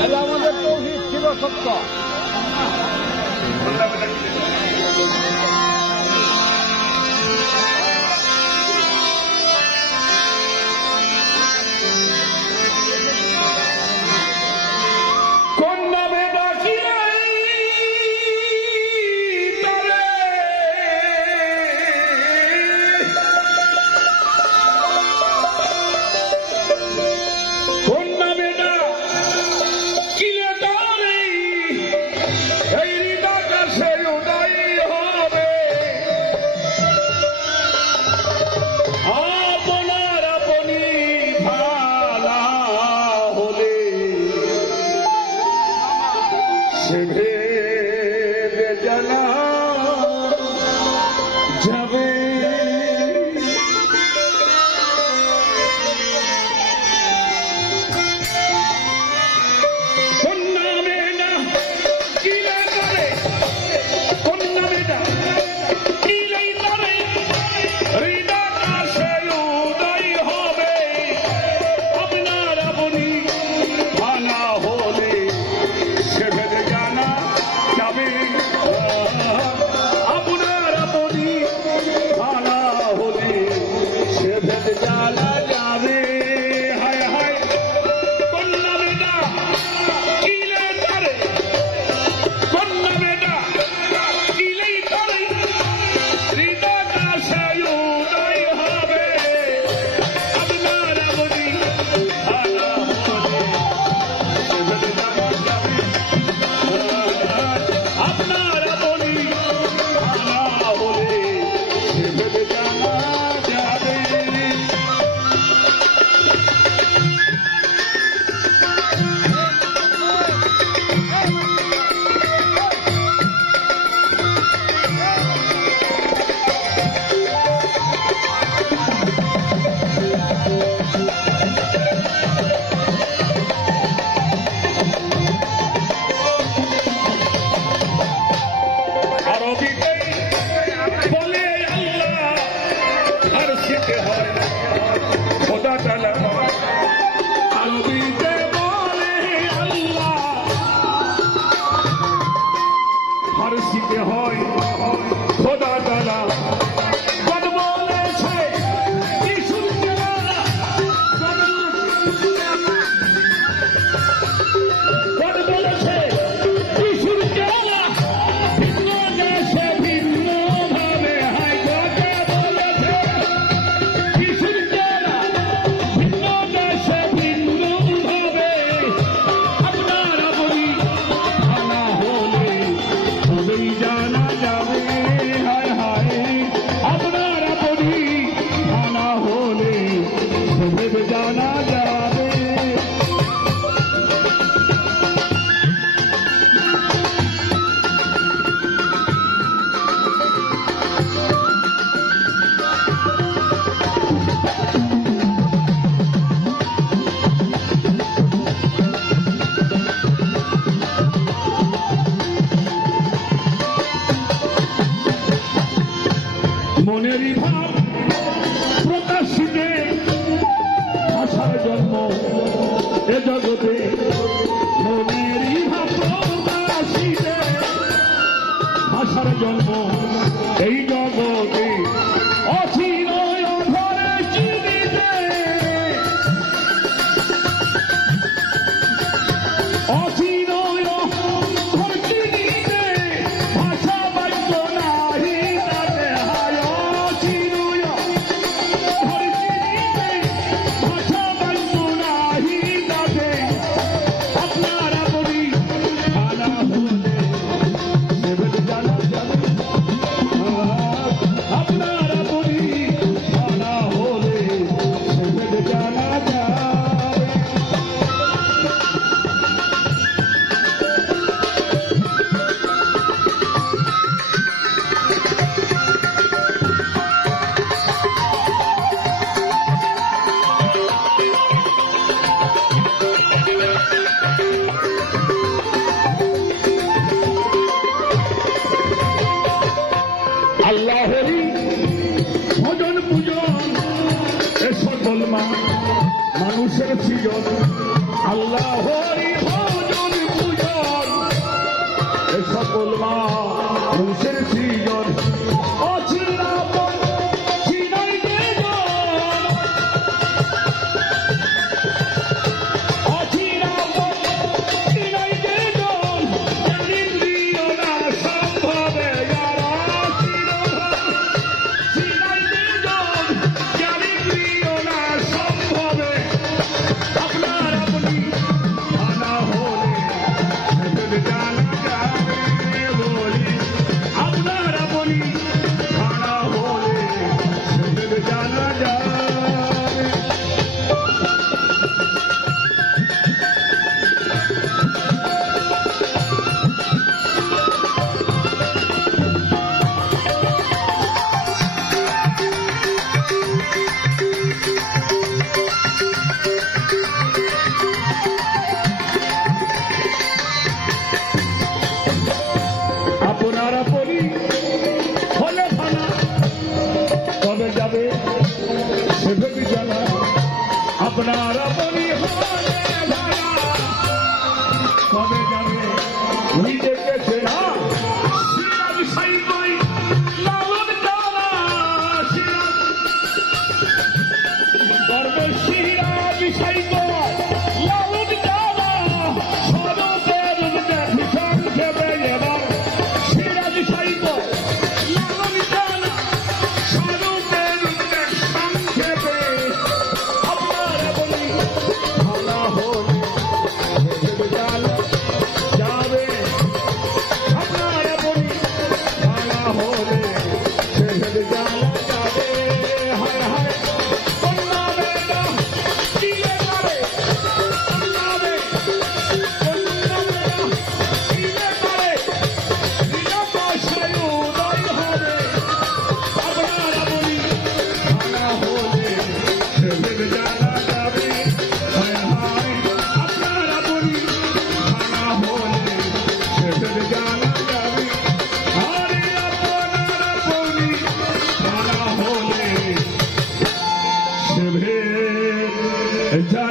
তাহলে আমাদের তৌহিদ ছিল সত্য। মনেরই ভাব প্রকাশিতে ভাষার জন্ম এ জগতে, মনেরই ভাব প্রকাশিতে ভাষার জন্ম এই জগতে, অচিরয় ঘরে চিনিতে, অচিরয় ঘর চিনিতে ভাষা বাক্য নাহি তাতে হায়, অচিরয় ঘর চিনিতে ভাষা বাক্য নাহি তাতে, আপনারা বলি জানা হলে সেবেদ জানা যাবে, আপনারা বলি জানা হলে সেবেদ জানা যাবে। আল্লাহরি ভজন পূজন এ সকল মানুষের সৃজন, আল্লাহরি ভজন সকল মা পুরুষের সৃজন অচিনা চিনাই দেজন অচিনা চিনাই দেজন ইন্দ্রিয় না সম্ভবে যারা চিনাই দেজন ইন্দ্রিয় না সম্ভবে আপনার আপনি আনা হলে জানা যাবে বলি আপনার আপনি আনা হলে জানা যাবে আপনার আপনি হলে ভানা কবে যাবে সে ভেবে জানা আপনার আপনি হলে ভানা কবে যাবে নিজেকে চেনা শ্রীরাম সাই কই লালন টানা শ্রীরাম গর্বে শ্রীরাম সাই কই লালন টানা সরবের দেখি সংক্ষেপে এবার শ্রীরাম সাই কই লালন টানা সরবের দেখ সংক্ষেপে আপনার আপনি ভালো হলে ভেবে জানা যাবে আপনার আপনি ভালো হলে ভেবে জানা যাবে হায় হায় কন্যা বেটা দিলে পারে কন্যা বেটা দিলে পারে বিনা পয়সায় উদয় হবে আপনার আপনি ভালো হলে ভেবে জানা যাবে হায় হায় আপনার আপনি ভালো হলে ভেবে জানা যাবে আরে আপনার আপনি ভালো হলে ভেবে জানা